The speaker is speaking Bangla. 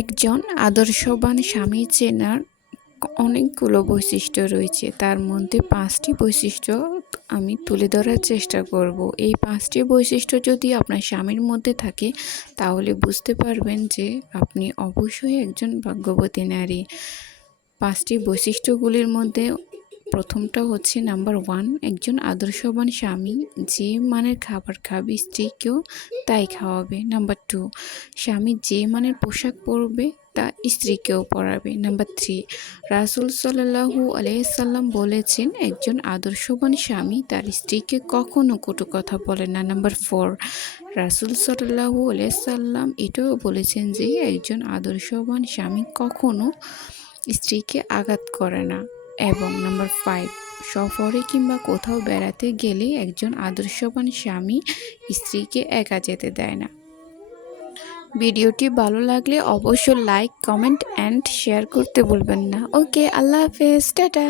একজন আদর্শবান স্বামী চেনার অনেকগুলো বৈশিষ্ট্য রয়েছে। তার মধ্যে ৫টি বৈশিষ্ট্য আমি তুলে ধরার চেষ্টা করব। এই ৫টি বৈশিষ্ট্য যদি আপনার স্বামীর মধ্যে থাকে তাহলে বুঝতে পারবেন যে আপনি অবশ্যই একজন ভাগ্যবতী নারী। ৫টি বৈশিষ্ট্যগুলির মধ্যে প্রথমটা হচ্ছে নাম্বার 1, একজন আদর্শবান স্বামী যে মানের খাবার খাবে স্ত্রীকেও তাই খাওয়াবে। নাম্বার 2, স্বামী যে মানের পোশাক পরবে তা স্ত্রীকেও পরাবে। নাম্বার 3, রাসূল সাল্লাল্লাহু আলাইহি সাল্লাম বলেছেন একজন আদর্শবান স্বামী তার স্ত্রীকে কখনো কটু কথা বলে না। নাম্বার 4, রাসূল সাল্লাল্লাহু আলাইহি সাল্লাম এটাও বলেছেন যে একজন আদর্শবান স্বামী কখনো স্ত্রীকে আঘাত করে না। এবং নাম্বার 5, সফরে কিংবা কোথাও বেড়াতে গেলে একজন আদর্শবান স্বামী স্ত্রীকে একা যেতে দেয় না। ভিডিওটি ভালো লাগলে অবশ্যই লাইক, কমেন্ট অ্যান্ড শেয়ার করতে ভুলবেন না। ওকে, আল্লাহ হাফেজ, টাটা।